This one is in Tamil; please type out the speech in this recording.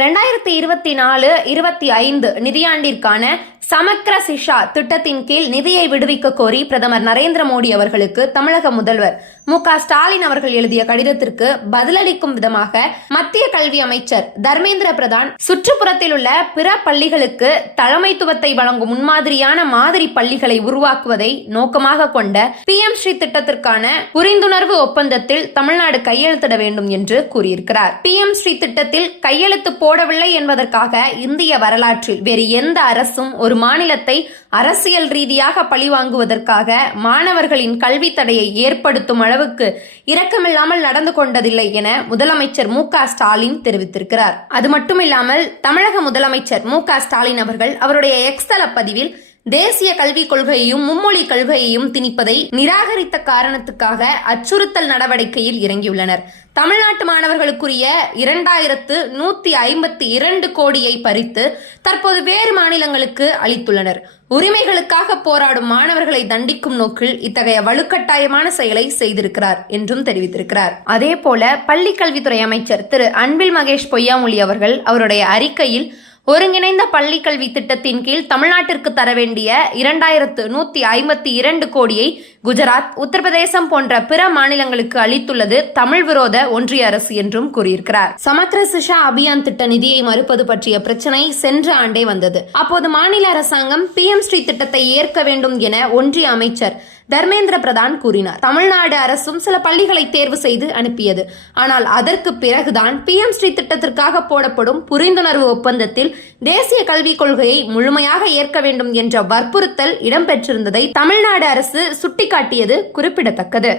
ரெண்டாயிரத்தி இருபத்தி நாலு இருபத்தி ஐந்து நிதியாண்டிற்கான சமக்ர சிஷா திட்டத்தின் கீழ் நிதியை விடுவிக்க கோரி பிரதமர் நரேந்திர மோடி அவர்களுக்கு தமிழக முதல்வர் மு ஸ்டாலின் அவர்கள் எழுதிய கடிதத்திற்கு பதிலளிக்கும் விதமாக மத்திய கல்வி அமைச்சர் தர்மேந்திர பிரதான் சுற்றுப்புறத்தில் உள்ள பிற பள்ளிகளுக்கு தலைமைத்துவத்தை வழங்கும் முன்மாதிரியான மாதிரி பள்ளிகளை உருவாக்குவதை நோக்கமாக கொண்ட பி எம் ஸ்ரீ திட்டத்திற்கான புரிந்துணர்வு ஒப்பந்தத்தில் தமிழ்நாடு கையெழுத்திட வேண்டும் என்று கூறியிருக்கிறார். பி எம் ஸ்ரீ திட்டத்தில் கையெழுத்து போடவில்லை என்பதற்காக இந்திய வரலாற்றில் வேறு எந்த அரசும் ஒரு மாநிலத்தை அரசியல் ரீதியாக பழிவாங்குவதற்காக மாணவர்களின் கல்வி தடையை ஏற்படுத்தும் அளவுக்கு இரக்கமில்லாமல் நடந்து கொண்டதில்லை என முதலமைச்சர் மு ஸ்டாலின் தெரிவித்திருக்கிறார். அது மட்டுமில்லாமல் தமிழக முதலமைச்சர் மு க ஸ்டாலின் அவர்கள் அவருடைய எக்ஸ்தல பதிவில் தேசிய கல்விக் கொள்கையையும் மும்மொழி கொள்கையையும் திணிப்பதை நிராகரித்த காரணத்துக்காக அச்சுறுத்தல் நடவடிக்கையில் இறங்கியுள்ளனர். தமிழ்நாட்டு மாணவர்களுக்குரிய இரண்டாயிரத்து நூத்தி ஐம்பத்தி இரண்டு கோடியை பறித்து தற்போது வேறு மாநிலங்களுக்கு அளித்துள்ளனர். உரிமைகளுக்காக போராடும் மாணவர்களை தண்டிக்கும் நோக்கில் இத்தகைய வலுக்கட்டாயமான செயலை செய்திருக்கிறார் என்றும் தெரிவித்திருக்கிறார். அதே போல பள்ளி கல்வித்துறை அமைச்சர் திரு அன்பில் மகேஷ் பொய்யாமொழி அவர்கள் அவருடைய அறிக்கையில் ஒருங்கிணைந்த பள்ளி கல்வி திட்டத்தின் கீழ் தமிழ்நாட்டிற்கு தர வேண்டிய இரண்டாயிரத்து நூத்தி ஐம்பத்தி இரண்டு கோடியை குஜராத் உத்தரப்பிரதேசம் போன்ற பிற மாநிலங்களுக்கு அளித்துள்ளது தமிழ் விரோத ஒன்றிய அரசு என்றும் கூறியிருக்கிறார். சமக்ர சிஷா அபியான் திட்ட நிதியை மறுப்பது பற்றிய பிரச்சனை சென்ற ஆண்டே வந்தது. அப்போது மாநில அரசாங்கம் பி எம் ஸ்ரீ திட்டத்தை ஏற்க வேண்டும் என ஒன்றிய அமைச்சர் தர்மேந்திர பிரதான் கூறினார். தமிழ்நாடு அரசும் சில பள்ளிகளை தேர்வு செய்து அனுப்பியது. ஆனால் அதற்கு பிறகுதான் பி எம் ஸ்ரீ திட்டத்திற்காக போடப்படும் புரிந்துணர்வு ஒப்பந்தத்தில் தேசிய கல்விக் கொள்கையை முழுமையாக ஏற்க வேண்டும் என்ற வற்புறுத்தல் இடம்பெற்றிருந்ததை தமிழ்நாடு அரசு சுட்டிக்காட்டியது குறிப்பிடத்தக்கது.